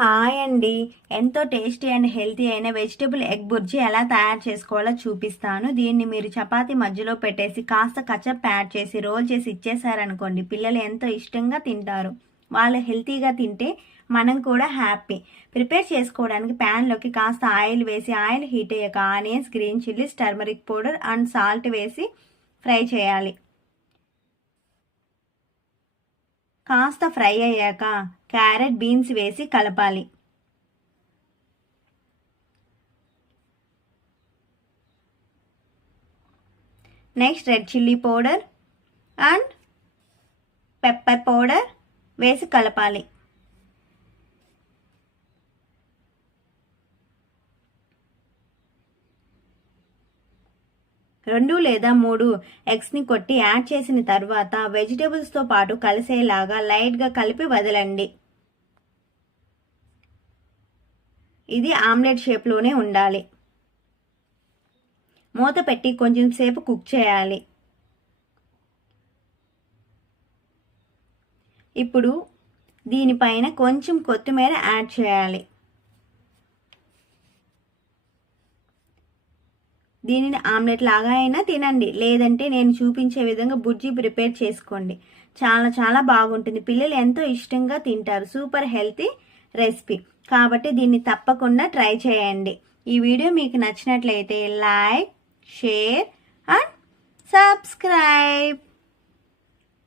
Hi అండి. ఎంతో tasty and healthy అయిన వెజిటబుల్ ఎగ్ బుర్జీ ఎలా తయారు చేసుకోవాలో చూపిస్తాను. దీన్ని మీరు చపాతీ మధ్యలో పెట్టేసి కాస్త కచప్ యాడ్ చేసి రోల్ చేసి ఇచ్చేసారనుకోండి, పిల్లలు ఎంతో ఇష్టంగా తింటారు. వాళ్ళు హెల్తీగా తింటే మనం కూడా హ్యాపీ. ప్రిపేర్ చేసుకోవడానికి ప్యాన్లోకి కాస్త ఆయిల్ వేసి ఆయిల్ హీట్ అయ్యాక onions, green chillies, turmeric powder and salt వేసి ఫ్రై చేయాలి. కాస్త ఫ్రై అయ్యాక క్యారెట్, బీన్స్ వేసి కలపాలి. Next red chilli powder and pepper powder వేసి కలపాలి. రెండు లేదా మూడు ఎగ్స్ని కొట్టి యాడ్ చేసిన తర్వాత వెజిటేబుల్స్తో పాటు కలిసేలాగా లైట్గా కలిపి వదలండి. ఇది ఆమ్లెట్ షేప్లోనే ఉండాలి. మూత పెట్టి కొంచెం సేపు కుక్ చేయాలి. ఇప్పుడు దీనిపైన కొంచెం కొత్తిమీర యాడ్ చేయాలి. దీనిని ఆమ్లెట్ లాగా అయినా తినండి, లేదంటే నేను చూపించే విధంగా బుర్జీ ప్రిపేర్ చేసుకోండి. చాలా చాలా బాగుంటుంది. పిల్లలు ఎంతో ఇష్టంగా తింటారు. సూపర్ హెల్తీ రెసిపీ కాబట్టి దీన్ని తప్పకుండా ట్రై చేయండి. ఈ వీడియో మీకు నచ్చినట్లయితే లైక్, షేర్ అండ్ సబ్స్క్రైబ్.